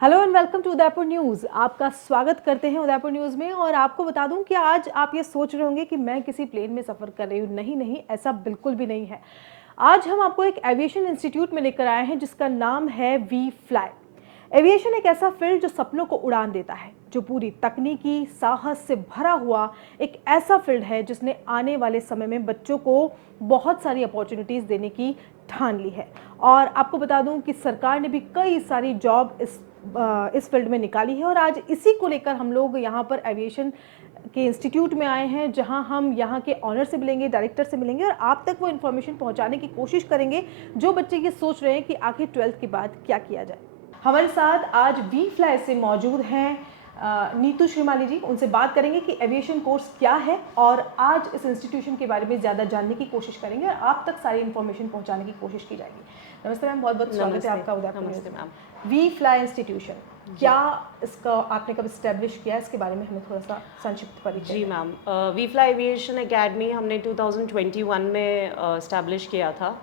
Hello and welcome to Udaipur news. आपका स्वागत करते हैं उदयपुर न्यूज़ में। और आपको बता दूं कि आज आप ये सोच रहे होंगे कि मैं किसी प्लेन में सफ़र कर रही हूँ। नहीं नहीं, ऐसा बिल्कुल भी नहीं है। आज हम आपको एक एविएशन इंस्टीट्यूट में लेकर आए हैं जिसका नाम है वी फ्लाई। एविएशन एक ऐसा फील्ड जो सपनों को उड़ान देता है, जो पूरी तकनीकी साहस से भरा हुआ एक ऐसा फील्ड है जिसने आने वाले समय में बच्चों को बहुत सारी अपॉर्चुनिटीज़ देने की ठान ली है। और आपको बता दूं कि सरकार ने भी कई सारी जॉब इस फील्ड में निकाली है। और आज इसी को लेकर हम लोग यहाँ पर एविएशन के इंस्टीट्यूट में आए हैं, जहां हम यहाँ के ऑनर से मिलेंगे, डायरेक्टर से मिलेंगे और आप तक वो इन्फॉर्मेशन पहुँचाने की कोशिश करेंगे जो बच्चे ये सोच रहे हैं कि आखिर 12th के बाद क्या किया जाए। हमारे साथ आज वी फ्लाई से मौजूद हैं नीतू श्रीमाली जी। उनसे बात करेंगे कि एविएशन कोर्स क्या है और आज इस इंस्टीट्यूशन के बारे में ज़्यादा जानने की कोशिश करेंगे और आप तक सारी इन्फॉर्मेशन पहुंचाने की कोशिश की जाएगी। नमस्ते मैम, बहुत बहुत स्वागत है आपका उदयपुर न्यूज़ में। वी फ्लाई इंस्टीट्यूशन क्या, इसका आपने कब इस्टेब्लिश किया, इसके बारे में हमें थोड़ा सा संक्षिप्त परिचय। जी ma'am, we fly aviation academy हमने 2021 में इस्टेब्लिश किया था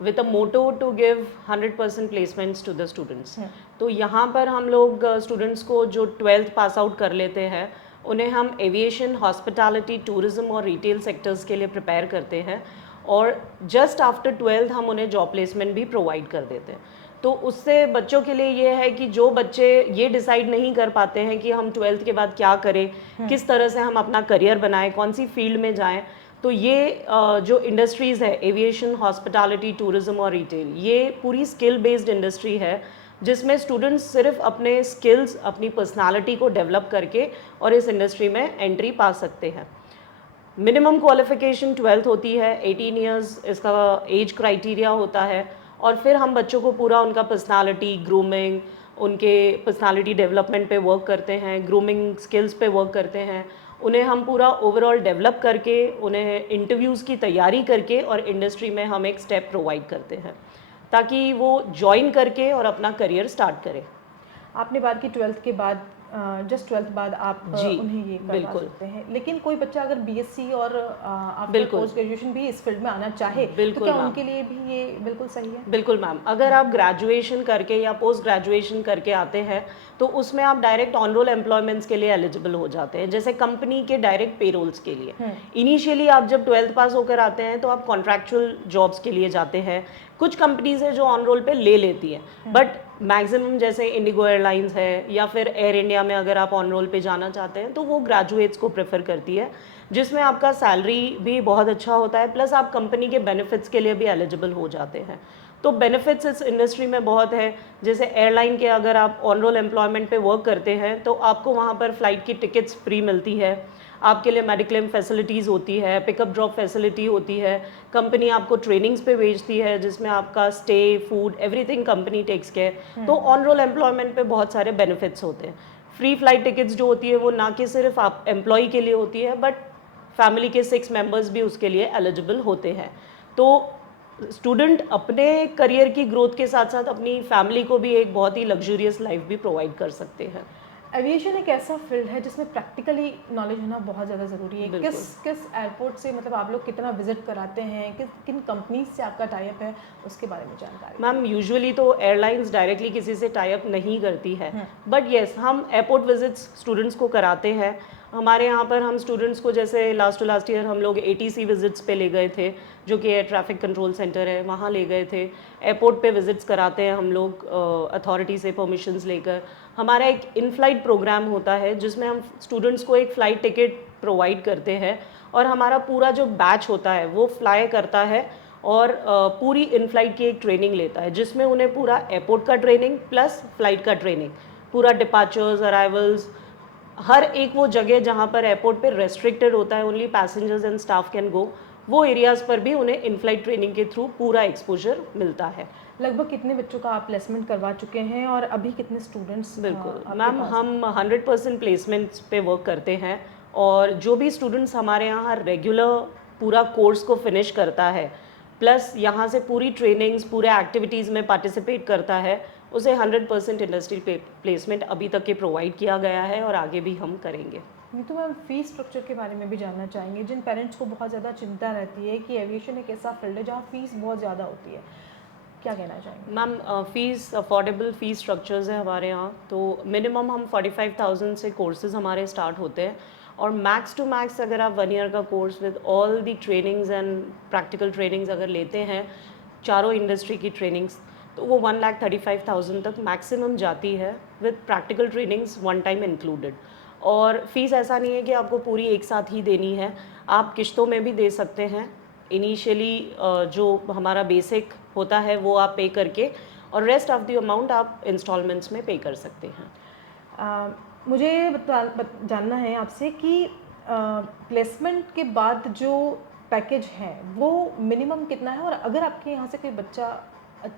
with a motto to give 100% placements to the students. तो यहाँ पर हम लोग स्टूडेंट्स को जो 12th पास आउट कर लेते हैं उन्हें हम एविएशन, हॉस्पिटैलिटी, टूरिज्म और रिटेल सेक्टर्स के लिए प्रिपेयर करते हैं और जस्ट आफ्टर 12th हम उन्हें जॉब प्लेसमेंट भी प्रोवाइड कर देते हैं। तो उससे बच्चों के लिए ये है कि जो बच्चे ये डिसाइड नहीं कर पाते हैं कि हम 12th के बाद क्या करें, किस तरह से हम अपना करियर बनाएं, कौन सी फील्ड में जाएं, तो ये जो इंडस्ट्रीज़ है एविएशन, हॉस्पिटैलिटी, टूरिज्म और रिटेल, ये पूरी स्किल बेस्ड इंडस्ट्री है जिसमें स्टूडेंट्स सिर्फ अपने स्किल्स, अपनी पर्सनालिटी को डेवलप करके और इस इंडस्ट्री में एंट्री पा सकते हैं। मिनिमम क्वालिफिकेशन 12th होती है, 18 ईयर्स इसका एज क्राइटेरिया होता है और फिर हम बच्चों को पूरा उनका पर्सनालिटी, ग्रूमिंग, उनके पर्सनालिटी डेवलपमेंट पे वर्क करते हैं, ग्रूमिंग स्किल्स पे वर्क करते हैं। उन्हें हम पूरा ओवरऑल डेवलप करके, उन्हें इंटरव्यूज़ की तैयारी करके और इंडस्ट्री में हम एक स्टेप प्रोवाइड करते हैं ताकि वो ज्वाइन करके और अपना करियर स्टार्ट करें। आपने बात की 12th के बाद, जस्ट 12th बाद आप जी उन्हें ये करवा सकते हैं, लेकिन कोई बच्चा अगर बीएससी और आफ्टर बिल्कुल पोस्ट ग्रेजुएशन भी इस फील्ड में आना चाहे तो बिल्कुल क्या मैम, उनके लिए भी ये बिल्कुल सही है? बिल्कुल मैम, अगर आप ग्रेजुएशन करके या पोस्ट ग्रेजुएशन करके आते हैं तो उसमें आप डायरेक्ट ऑन रोल एम्प्लॉयमेंट्स के लिए एलिजिबल हो जाते हैं, जैसे कंपनी के डायरेक्ट पेरोल्स के लिए। इनिशियली आप जब 12th पास होकर आते हैं तो आप कॉन्ट्रैक्चुअल जॉब्स के लिए जाते हैं। कुछ कंपनीज है जो ऑन रोल पे ले लेती हैं, बट मैक्सिमम जैसे इंडिगो एयरलाइंस है या फिर एयर इंडिया में अगर आप ऑन रोल पे जाना चाहते हैं तो वो ग्रेजुएट्स को प्रेफर करती है, जिसमें आपका सैलरी भी बहुत अच्छा होता है, प्लस आप कंपनी के बेनिफिट्स के लिए भी एलिजिबल हो जाते हैं। तो बेनिफिट्स इस इंडस्ट्री में बहुत है, जैसे एयरलाइन के अगर आप ऑन रोल एम्प्लॉयमेंट पे वर्क करते हैं तो आपको वहाँ पर फ्लाइट की टिकट्स फ्री मिलती है, आपके लिए मेडिक्लेम फैसिलिटीज़ होती है, पिकअप ड्रॉप फैसिलिटी होती है, कंपनी आपको ट्रेनिंग्स पे भेजती है जिसमें आपका stay, food, everything company takes care. तो ऑन रोल एम्प्लॉयमेंट पे बहुत सारे बेनिफिट्स होते हैं। फ्री फ्लाइट टिकट्स जो होती है वो ना कि सिर्फ आप एम्प्लॉय के लिए होती है, बट फैमिली के 6 मेंबर्स भी उसके लिए एलिजिबल होते हैं। तो स्टूडेंट अपने करियर की ग्रोथ के साथ साथ अपनी फैमिली को भी एक बहुत ही लग्जूरियस लाइफ भी प्रोवाइड कर सकते हैं। एविएशन एक ऐसा फील्ड है जिसमें प्रैक्टिकली नॉलेज होना बहुत ज़्यादा ज़रूरी है। बिल्कुल। किस किस एयरपोर्ट से, मतलब आप लोग कितना विजिट कराते हैं, किन कंपनीज से आपका टाई अप है, उसके बारे में जानकारी। मैम, यूजुअली तो एयरलाइंस डायरेक्टली किसी से टाई अप नहीं करती है, बट येस हम एयरपोर्ट विजिट्स स्टूडेंट्स को कराते हैं। हमारे यहाँ पर हम स्टूडेंट्स को जैसे लास्ट टू लास्ट ईयर हम लोग एटीसी विजिट्स पे ले गए थे, जो कि एयर ट्रैफिक कंट्रोल सेंटर है, वहाँ ले गए थे। एयरपोर्ट पे विजिट्स कराते हैं हम लोग अथॉरिटी से परमिशंस लेकर। हमारा एक इन फ्लाइट प्रोग्राम होता है जिसमें हम स्टूडेंट्स को एक फ़्लाइट टिकट प्रोवाइड करते हैं और हमारा पूरा जो बैच होता है वो फ्लाई करता है और पूरी इन फ्लाइट की एक ट्रेनिंग लेता है, जिसमें उन्हें पूरा एयरपोर्ट का ट्रेनिंग प्लस फ्लाइट का ट्रेनिंग, पूरा डिपार्चर्स, अराइवल्स, हर एक वो जगह जहाँ पर एयरपोर्ट पे रेस्ट्रिक्टेड होता है, only passengers and staff can go, वो एरियाज़ पर भी उन्हें इन फ्लाइट ट्रेनिंग के थ्रू पूरा एक्सपोजर मिलता है। लगभग कितने बच्चों का आप प्लेसमेंट करवा चुके हैं और अभी कितने स्टूडेंट्स? बिल्कुल मैम, हम 100% प्लेसमेंट्स पे वर्क करते हैं और जो भी स्टूडेंट्स हमारे यहाँ रेगुलर पूरा कोर्स को फिनिश करता है, प्लस यहाँ से पूरी ट्रेनिंग्स, पूरे एक्टिविटीज़ में पार्टिसिपेट करता है, उसे 100% इंडस्ट्री प्लेसमेंट अभी तक के प्रोवाइड किया गया है और आगे भी हम करेंगे। नहीं तो मैम, फीस स्ट्रक्चर के बारे में भी जानना चाहेंगे। जिन पेरेंट्स को बहुत ज़्यादा चिंता रहती है कि एविएशन एक ऐसा फील्ड है जहाँ फीस बहुत ज़्यादा होती है, क्या कहना चाहेंगे? Ma'am fees affordable fees structures है हमारे यहाँ, तो मिनिमम हम 45,000 से कोर्सेज़ हमारे स्टार्ट होते हैं, और मैक्स टू मैक्स अगर आप 1 ईयर का course with all the trainings and practical trainings अगर लेते हैं, चारों इंडस्ट्री की ट्रेनिंग्स, तो वो 1,35,000 तक मैक्सिमम जाती है with practical trainings one time included. और फीस ऐसा नहीं है कि आपको पूरी एक साथ ही देनी है, आप किश्तों में भी दे सकते हैं। इनिशियली जो हमारा बेसिक होता है वो आप पे करके, और रेस्ट ऑफ द अमाउंट आप इंस्टॉलमेंट्स में पे कर सकते हैं। मुझे जानना है आपसे कि प्लेसमेंट के बाद जो पैकेज है वो मिनिमम कितना है, और अगर आपके यहाँ से कोई बच्चा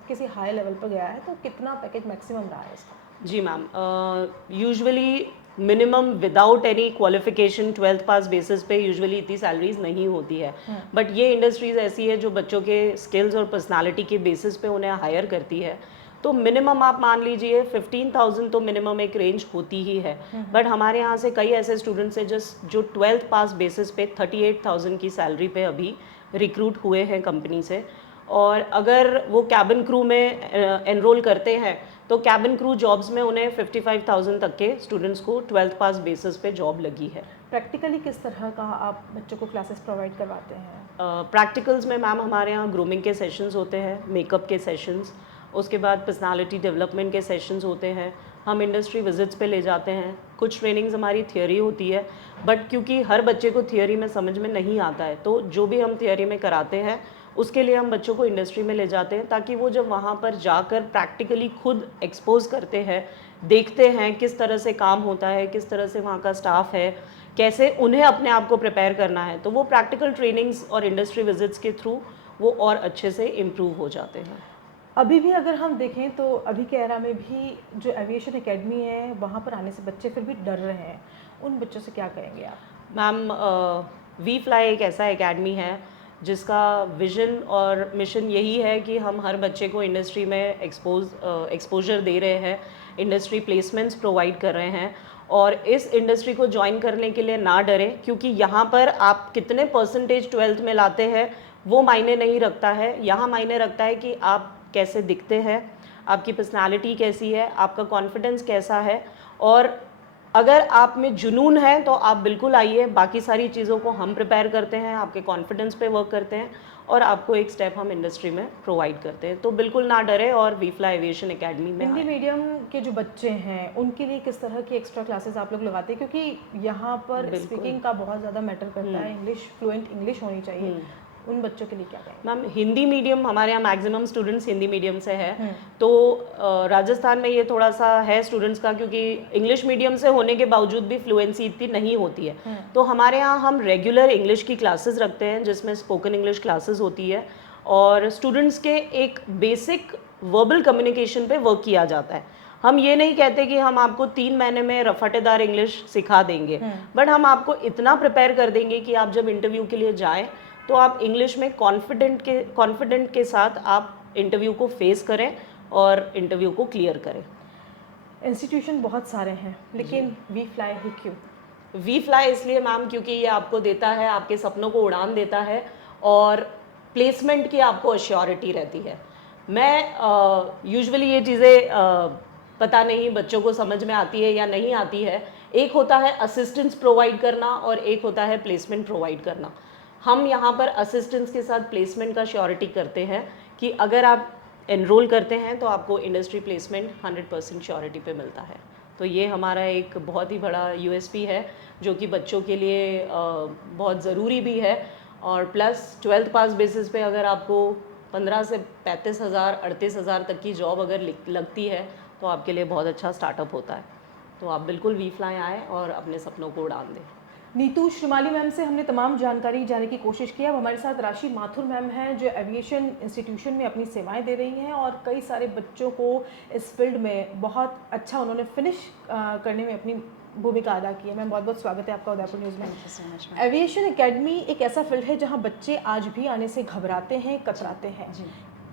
किसी हाई लेवल पर गया है तो कितना पैकेज मैक्सिमम रहा है इसका? जी ma'am, usually minimum without any qualification 12th pass basis पे यूजुअली इतनी सैलरीज नहीं होती है, बट ये इंडस्ट्रीज ऐसी है जो बच्चों के स्किल्स और पर्सनालिटी के बेसिस पे उन्हें हायर करती है। तो मिनिमम आप मान लीजिए 15,000 तो मिनिमम एक रेंज होती ही है। बट हमारे यहाँ से कई ऐसे स्टूडेंट्स हैं जो 12th पास बेसिस पे 38,000 की सैलरी पे अभी रिक्रूट हुए हैं कंपनी से। और अगर वो कैबिन क्रू में एनरोल करते हैं तो कैबिन क्रू जॉब्स में उन्हें 55,000 तक के स्टूडेंट्स को 12th पास बेसिस पे जॉब लगी है। प्रैक्टिकली किस तरह का आप बच्चों को क्लासेस प्रोवाइड करवाते हैं? प्रैक्टिकल्स में मैम हमारे यहाँ ग्रूमिंग के सेशंस होते हैं, मेकअप के सेशंस, उसके बाद पर्सनालिटी डेवलपमेंट के सेशंस होते हैं, हम इंडस्ट्री विजिट्स पे ले जाते हैं। कुछ ट्रेनिंग्स हमारी थियोरी होती है, बट क्योंकि हर बच्चे को थियोरी में समझ में नहीं आता है, तो जो भी हम थियोरी में कराते हैं उसके लिए हम बच्चों को इंडस्ट्री में ले जाते हैं, ताकि वो जब वहाँ पर जाकर प्रैक्टिकली खुद एक्सपोज करते हैं, देखते हैं किस तरह से काम होता है, किस तरह से वहाँ का स्टाफ है, कैसे उन्हें अपने आप को प्रिपेयर करना है, तो वो प्रैक्टिकल ट्रेनिंग्स और इंडस्ट्री विजिट्स के थ्रू वो और अच्छे से इम्प्रूव हो जाते हैं। अभी भी अगर हम देखें तो अभी के एरा में भी जो एविएशन एकेडमी है वहाँ पर आने से बच्चे फिर भी डर रहे हैं, उन बच्चों से क्या कहेंगे आप? मैम, वी फ्लाई एक ऐसा एकेडमी है जिसका विजन और मिशन यही है कि हम हर बच्चे को इंडस्ट्री में एक्सपोजर दे रहे हैं, इंडस्ट्री प्लेसमेंट्स प्रोवाइड कर रहे हैं, और इस इंडस्ट्री को ज्वाइन करने के लिए ना डरें, क्योंकि यहाँ पर आप कितने परसेंटेज 12th में लाते हैं वो मायने नहीं रखता है। यहाँ मायने रखता है कि आप कैसे दिखते हैं, आपकी पर्सनालिटी कैसी है, आपका कॉन्फिडेंस कैसा है, और अगर आप में जुनून है तो आप बिल्कुल आइए। बाकी सारी चीज़ों को हम प्रिपेयर करते हैं, आपके कॉन्फिडेंस पे वर्क करते हैं, और आपको एक स्टेप हम इंडस्ट्री में प्रोवाइड करते हैं। तो बिल्कुल ना डरे और वी फ्लाई एविएशन एकेडमी में। हिंदी मीडियम के जो बच्चे हैं उनके लिए किस तरह की एक्स्ट्रा क्लासेस आप लोग लगाते हैं, क्योंकि यहाँ पर स्पीकिंग का बहुत ज़्यादा मैटर करता है, इंग्लिश फ्लुएंट इंग्लिश होनी चाहिए, उन बच्चों के लिए क्या कहें? मैम, हिंदी मीडियम हमारे यहाँ मैक्सिमम स्टूडेंट्स हिंदी मीडियम से है, तो राजस्थान में ये थोड़ा सा है स्टूडेंट्स का, क्योंकि इंग्लिश मीडियम से होने के बावजूद भी फ्लुएंसी इतनी नहीं होती है। तो हमारे यहाँ हम रेगुलर इंग्लिश की क्लासेस रखते हैं, जिसमें स्पोकन इंग्लिश क्लासेस होती है, और स्टूडेंट्स के एक बेसिक वर्बल कम्युनिकेशन पे वर्क किया जाता है। हम ये नहीं कहते कि हम आपको 3 महीने में रफाटेदार इंग्लिश सिखा देंगे, बट हम आपको इतना प्रिपेयर कर देंगे कि आप जब इंटरव्यू के लिए जाएं तो आप इंग्लिश में कॉन्फिडेंट के साथ आप इंटरव्यू को फेस करें और इंटरव्यू को क्लियर करें। इंस्टीट्यूशन बहुत सारे हैं, लेकिन वी फ्लाई ही क्यों? वी फ्लाई इसलिए मैम क्योंकि ये आपको देता है, आपके सपनों को उड़ान देता है, और प्लेसमेंट की आपको अश्योरिटी रहती है। मैं यूजुअली ये चीज़ें पता नहीं बच्चों को समझ में आती है या नहीं आती है। एक होता है असिस्टेंस प्रोवाइड करना और एक होता है प्लेसमेंट प्रोवाइड करना। हम यहाँ पर असिस्टेंस के साथ प्लेसमेंट का श्योरिटी करते हैं कि अगर आप एनरोल करते हैं तो आपको इंडस्ट्री प्लेसमेंट 100% श्योरिटी पे मिलता है। तो ये हमारा एक बहुत ही बड़ा यूएसपी है, जो कि बच्चों के लिए बहुत ज़रूरी भी है। और प्लस 12th पास बेसिस पे अगर आपको 15 से 35,000 38,000 तक की जॉब अगर लगती है तो आपके लिए बहुत अच्छा स्टार्टअप होता है। तो आप बिल्कुल वी फ्लाई आएँ और अपने सपनों को उड़ान दें। नीतू श्रीमाली मैम से हमने तमाम जानकारी जानने की कोशिश की। अब हमारे साथ राशि माथुर मैम हैं, जो एविएशन इंस्टीट्यूशन में अपनी सेवाएं दे रही हैं और कई सारे बच्चों को इस फील्ड में बहुत अच्छा उन्होंने फिनिश करने में अपनी भूमिका अदा की है। मैम, बहुत बहुत स्वागत है आपका उदयपुर न्यूज़ में। एविएशन एकेडमी एक ऐसा फील्ड है जहाँ बच्चे आज भी आने से घबराते हैं, कतराते हैं।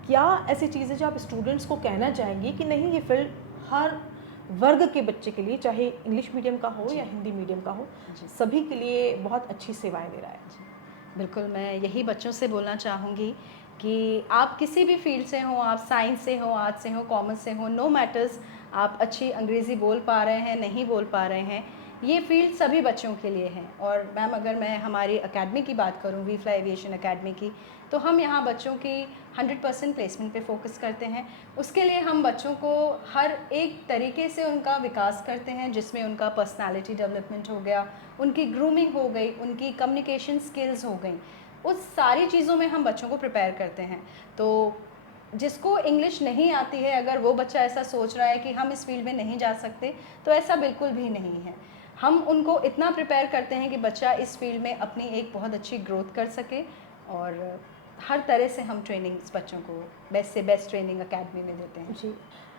क्या ऐसी चीज़ें जो आप स्टूडेंट्स को कहना चाहेंगी कि नहीं, ये फील्ड हर वर्ग के बच्चे के लिए, चाहे इंग्लिश मीडियम का हो या हिंदी मीडियम का हो, सभी के लिए बहुत अच्छी सेवाएं दे रहा है? बिल्कुल, मैं यही बच्चों से बोलना चाहूँगी कि आप किसी भी फील्ड से हो, आप साइंस से हो, आर्ट्स से हो, कॉमर्स से हो, नो मैटर्स, आप अच्छी अंग्रेज़ी बोल पा रहे हैं, नहीं बोल पा रहे हैं, ये फील्ड सभी बच्चों के लिए है। और मैम अगर मैं हमारी एकेडमी की बात करूँ, वी फ्लाई एविएशन एकेडमी की, तो हम यहाँ बच्चों की 100% प्लेसमेंट पे फोकस करते हैं। उसके लिए हम बच्चों को हर एक तरीके से उनका विकास करते हैं, जिसमें उनका पर्सनालिटी डेवलपमेंट हो गया, उनकी ग्रूमिंग हो गई, उनकी कम्युनिकेशन स्किल्स हो गई, उस सारी चीज़ों में हम बच्चों को प्रिपेयर करते हैं। तो जिसको इंग्लिश नहीं आती है, अगर वो बच्चा ऐसा सोच रहा है कि हम इस फील्ड में नहीं जा सकते, तो ऐसा बिल्कुल भी नहीं है। हम उनको इतना प्रिपेयर करते हैं कि बच्चा इस फील्ड में अपनी एक बहुत अच्छी ग्रोथ कर सके, और हर तरह से हम ट्रेनिंग्स बच्चों को बेस्ट से बेस्ट ट्रेनिंग एकेडमी में देते हैं। जी,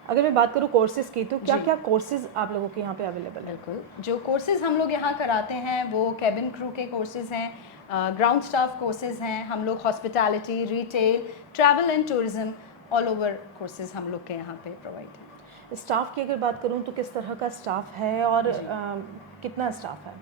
अगर मैं बात करूँ कोर्सेज़ की, तो क्या जी। क्या कोर्सेज़ आप लोगों के यहाँ पे अवेलेबल है? बिल्कुल, जो कोर्सेज़ हम लोग यहाँ कराते हैं वो कैबिन क्रू के कोर्सेज़ हैं, ग्राउंड स्टाफ कोर्सेज़ हैं, हम लोग hospitality, retail, travel and tourism, all over courses हम लोग के यहाँ पे प्रोवाइड हैं। स्टाफ की अगर बात करूँ तो किस तरह का स्टाफ है और कितना स्टाफ है?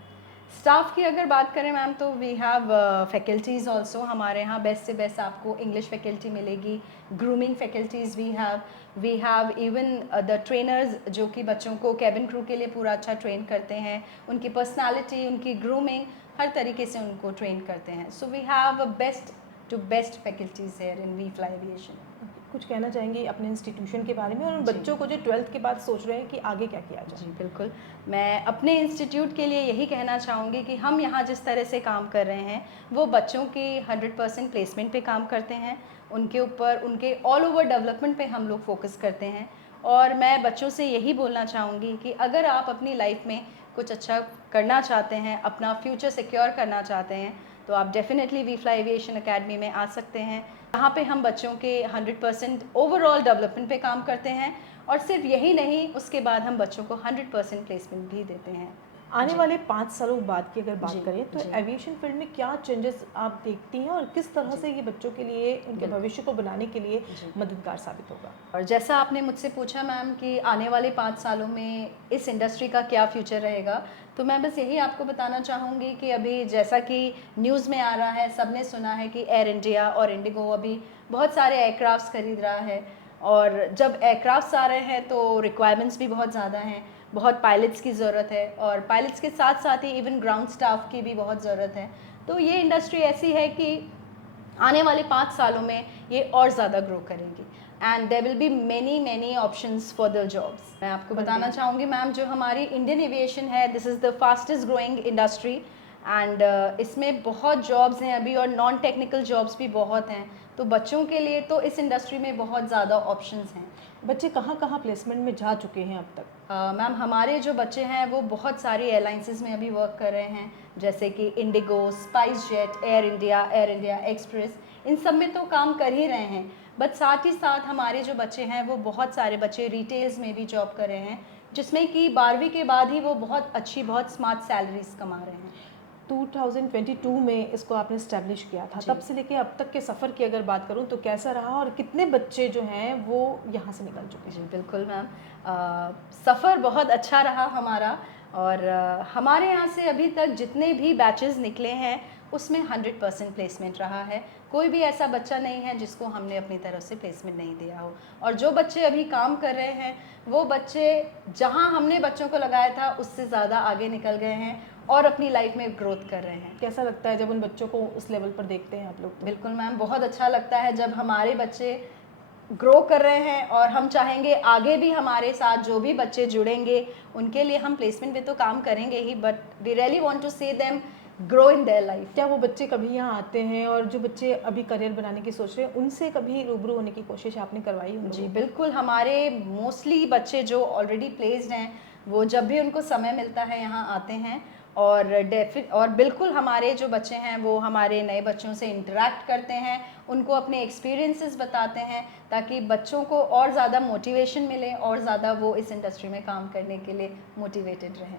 स्टाफ की अगर बात करें मैम, तो वी हैव फैकल्टीज़ ऑल्सो। हमारे यहाँ बेस्ट से बेस्ट आपको इंग्लिश फैकल्टी मिलेगी, grooming faculties we have even the trainers जो कि बच्चों को कैबिन क्रू के लिए पूरा अच्छा ट्रेन करते हैं, उनकी पर्सनालिटी, उनकी ग्रूमिंग, हर तरीके से उनको ट्रेन करते हैं। So we have best to best faculties here in we fly aviation. कुछ कहना चाहेंगे अपने इंस्टीट्यूशन के बारे में और उन जी। बच्चों को जो 12th के बाद सोच रहे हैं कि आगे क्या किया जाए? जी बिल्कुल, मैं अपने इंस्टीट्यूट के लिए यही कहना चाहूँगी कि हम यहाँ जिस तरह से काम कर रहे हैं, वो बच्चों की 100% प्लेसमेंट पे काम करते हैं, उनके ऊपर उनके ऑल ओवर डेवलपमेंट पे हम लोग फोकस करते हैं। और मैं बच्चों से यही बोलना चाहूँगी कि अगर आप अपनी लाइफ में कुछ अच्छा करना चाहते हैं, अपना फ्यूचर सिक्योर करना चाहते हैं, तो आप definitely we fly aviation academy में आ सकते हैं। यहाँ पे हम बच्चों के 100% ओवरऑल डेवलपमेंट पे काम करते हैं, और सिर्फ यही नहीं, उसके बाद हम बच्चों को 100% प्लेसमेंट भी देते हैं। आने जी। वाले 5 सालों बाद की अगर बात जी, करें तो जी। एविएशन फील्ड में क्या चेंजेस आप देखती हैं और किस तरह से ये बच्चों के लिए, उनके बिल्कुल। भविष्य को बनाने के लिए जी। मददगार साबित होगा? और जैसा आपने मुझसे पूछा मैम कि आने वाले 5 सालों में इस इंडस्ट्री का क्या फ्यूचर रहेगा, तो मैं बस यही आपको बताना चाहूँगी कि अभी जैसा कि न्यूज़ में आ रहा है, सबने सुना है कि एयर इंडिया और इंडिगो अभी बहुत सारे एयरक्राफ्ट्स खरीद रहा है, और जब एयरक्राफ्ट्स आ रहे हैं तो रिक्वायरमेंट्स भी बहुत ज़्यादा हैं, बहुत पायलट्स की ज़रूरत है, और पायलट्स के साथ साथ ही इवन ग्राउंड स्टाफ की भी बहुत ज़रूरत है। तो ये इंडस्ट्री ऐसी है कि आने वाले 5 सालों में ये और ज़्यादा ग्रो करेंगी, and there will be many options for the jobs. मैं आपको बताना चाहूँगी मैम, जो हमारी इंडियन एविएशन है, this is the fastest growing industry, and इसमें बहुत जॉब्स हैं अभी, और नॉन टेक्निकल जॉब्स भी बहुत हैं। तो बच्चों के लिए तो इस इंडस्ट्री में बहुत ज़्यादा ऑप्शंस हैं। बच्चे कहाँ प्लेसमेंट में जा चुके हैं अब तक? मैम हमारे जो बच्चे हैं वो बहुत सारी एयरलाइंसेस में अभी वर्क कर रहे हैं, जैसे कि IndiGo, SpiceJet, Air India Express, इन सब में तो काम कर ही रहे हैं। बट साथ ही साथ हमारे जो बच्चे हैं वो बहुत सारे बच्चे रिटेल्स में भी जॉब कर रहे हैं, जिसमें कि 12वीं के बाद ही वो बहुत अच्छी, बहुत स्मार्ट सैलरीज कमा रहे हैं। 2022 में इसको आपने इस्टेब्लिश किया था, जी। तब से लेके अब तक के सफ़र की अगर बात करूं तो कैसा रहा और कितने बच्चे जो हैं वो यहाँ से निकल चुके हैं? जी बिल्कुल मैम, सफ़र बहुत अच्छा रहा हमारा, और हमारे यहाँ से अभी तक जितने भी बैचेस निकले हैं उसमें 100% प्लेसमेंट रहा है। कोई भी ऐसा बच्चा नहीं है जिसको हमने अपनी तरफ से प्लेसमेंट नहीं दिया हो, और जो बच्चे अभी काम कर रहे हैं वो बच्चे जहाँ हमने बच्चों को लगाया था उससे ज़्यादा आगे निकल गए हैं और अपनी लाइफ में ग्रोथ कर रहे हैं। कैसा लगता है जब उन बच्चों को उस लेवल पर देखते हैं आप लोग तो? बिल्कुल मैम, बहुत अच्छा लगता है जब हमारे बच्चे ग्रो कर रहे हैं, और हम चाहेंगे आगे भी हमारे साथ जो भी बच्चे जुड़ेंगे उनके लिए हम प्लेसमेंट में तो काम करेंगे ही, but we really want to see them grow in their life. क्या वो बच्चे कभी यहाँ आते हैं और जो बच्चे अभी करियर बनाने की सोच रहे हैं उनसे कभी रूबरू होने की कोशिश आपने करवाई उन जी लोगों को? बिल्कुल, हमारे मोस्टली बच्चे जो ऑलरेडी प्लेस्ड हैं वो जब भी उनको समय मिलता है यहाँ आते हैं, और बिल्कुल हमारे जो बच्चे हैं वो हमारे नए बच्चों से इंटरेक्ट करते हैं, उनको अपने एक्सपीरियंसेस बताते हैं, ताकि बच्चों को और ज़्यादा मोटिवेशन मिले और ज़्यादा वो इस इंडस्ट्री में काम करने के लिए मोटिवेटेड रहें।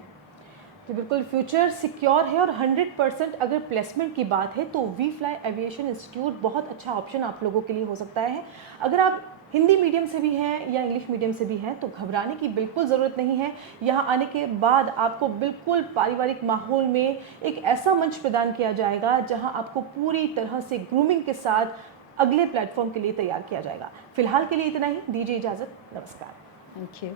तो बिल्कुल फ्यूचर सिक्योर है और 100% अगर प्लेसमेंट की बात है तो वी फ्लाई एविएशन इंस्टीट्यूट बहुत अच्छा ऑप्शन आप लोगों के लिए हो सकता है। अगर आप हिंदी मीडियम से भी हैं या इंग्लिश मीडियम से भी हैं तो घबराने की बिल्कुल ज़रूरत नहीं है। यहाँ आने के बाद आपको बिल्कुल पारिवारिक माहौल में एक ऐसा मंच प्रदान किया जाएगा जहाँ आपको पूरी तरह से ग्रूमिंग के साथ अगले प्लेटफॉर्म के लिए तैयार किया जाएगा। फिलहाल के लिए इतना ही, दीजिए इजाज़त, नमस्कार। Thank you.